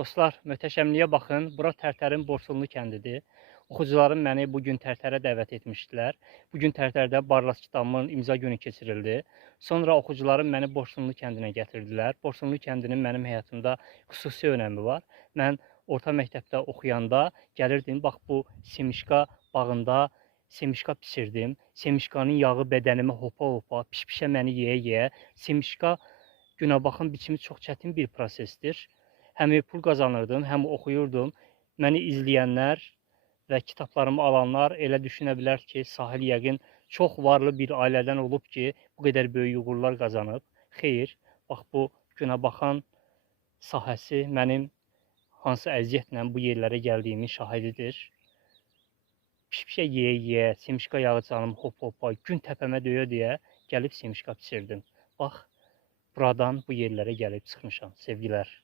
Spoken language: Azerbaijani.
Dostlar, möhtəşəmliyə baxın. Bura Tərtərin Borsunlu kəndidir. Oxucularım məni bugün Tərtərə dəvət etmişdilər. Bugün Tərtərdə Barlas kitabımın imza günü keçirildi. Sonra oxucularım məni Borsunlu kəndinə gətirdilər. Borsunlu kəndinin mənim həyatımda xüsusi önəmi var. Mən orta məktəbdə oxuyanda gəlirdim, bax bu semişka bağında semişka pişirdim. Semişkanın yağı bədənimə hopa-hopa, piş-pişə məni yeyə-yeyə. Semişka günəbaxın biçimi çox çətin bir prosesdir. Həm pul qazanırdım, həm oxuyurdum. Məni izləyənlər və kitablarımı alanlar elə düşünə bilər ki, Sahil yəqin çox varlı bir ailədən olub ki, bu qədər böyük uğurlar qazanıb. Xeyr, bax bu günəbaxan sahəsi mənim hansı əziyyətlə bu yerlərə gəldiyimin şahididir. Piş-pişə yeyə-yeyə, semişka yağı canım hop-hopa, gün təpəmə döyə-döyə gəlib semişka pişirdim. Bax, buradan bu yerlərə gəlib çıxmışam. Sevgilər.